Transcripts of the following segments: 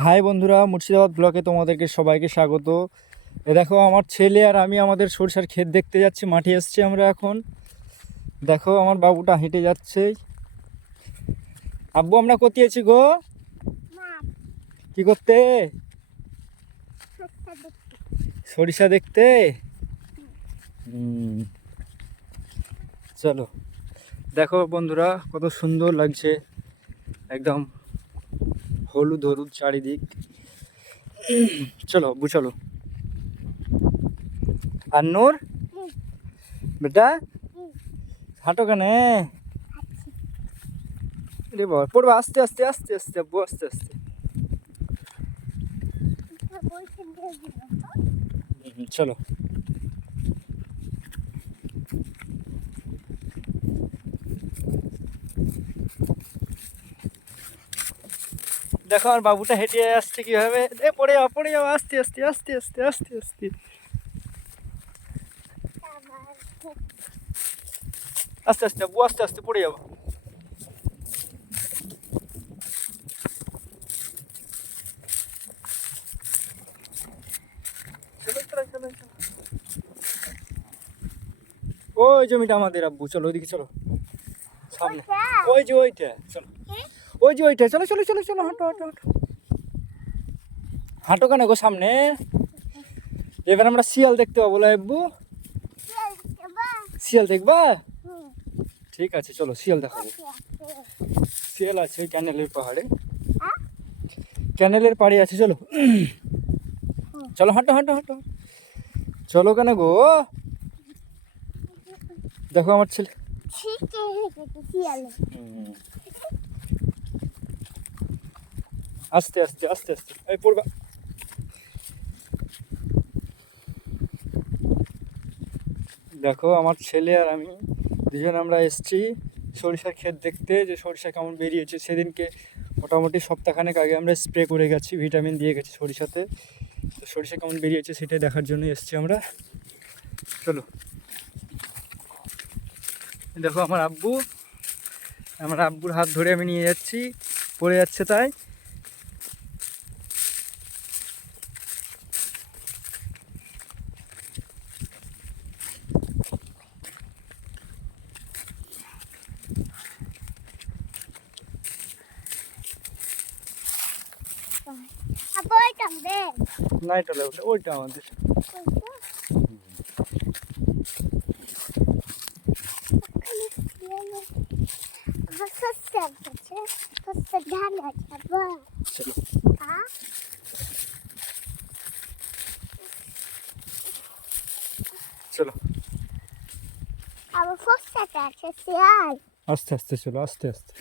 High বন্ধুরা, মুর্শিদাবাদ ব্লকে তোমাদেরকে সবাইকে স্বাগত। দেখো আমার ছেলে আর আমি আমাদের সরষার ক্ষেত দেখতে যাচ্ছি, মাঠে এসছি আমরা এখন। দেখো আমার বাবুটা হেঁটে যাচ্ছে। আব্বু আমরা কোথায় আছি গো? কি করতে? সরিষা দেখতে। চলো দেখো বন্ধুরা, কত সুন্দর লাগছে, একদম হলুদ হলুদ চারিদিক। চলো আব্বু চলো। আর নূর বেটা হাঁটো কেন রে বাবা? পড়বে আস্তে আস্তে আস্তে আস্তে আব্বু, আস্তে আস্তে। চলো দেখো আর বাবুটা হেঁটে আসছে কিভাবে। পড়ে যাও পড়ে যাও, আস্তে আস্তে আস্তে আস্তে আস্তে আস্তে আস্তে আস্তে আব্বু, আস্তে আস্তে পড়ে যাবো। ওই জমিটা আমাদের আব্বু, চলো ওইদিকে চলো, সামনে ওই যে ওইটা, চলো ওই যে ওইটা, চলো চলো চলো চলো, হাঁটো হাঁটো হাঁটো। হাঁটো কেন গো সামনে? এবার আমরা শিয়াল দেখতে পাবো বলে আব্বু। শিয়াল দেখবা? ঠিক আছে চলো শিয়াল দেখাবো। শিয়াল আছে ওই ক্যানেলের পাহাড়ে, ক্যানেলের পাড়ে আছে, চলো চলো হাঁটো হাঁটো হাঁটো। চলো কেন গো? দেখো আমার ছেলে আস্তে আস্তে আস্তে আস্তে, এই পড়বা। দেখো আমার ছেলে আর আমি দুজন আমরা এসছি সরিষার ক্ষেত দেখতে, যে সরিষা কেমন বেরিয়েছে। সেদিনকে মোটামুটি সপ্তাহখানেক আগে আমরা স্প্রে করে গেছি, ভিটামিন দিয়ে গেছি সরিষাতে। তো সরিষা কেমন বেরিয়েছে সেটাই দেখার জন্য এসছি আমরা। চলো দেখো আমার আব্বু, আমার আব্বুর হাত ধরে আমি নিয়ে যাচ্ছি, পড়ে যাচ্ছে তাই। না এটা ওইটা আমাদের। চলো আস্তে আস্তে চলো, আস্তে আস্তে।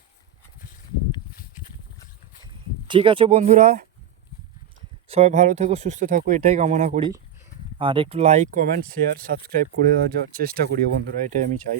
ঠিক আছে বন্ধুরা, সবাই ভালো থেকো, সুস্থ থাকো, এটাই কামনা করি। আর একটু লাইক কমেন্ট শেয়ার সাবস্ক্রাইব করে দেওয়ার চেষ্টা করি বন্ধুরা, এটাই আমি চাই।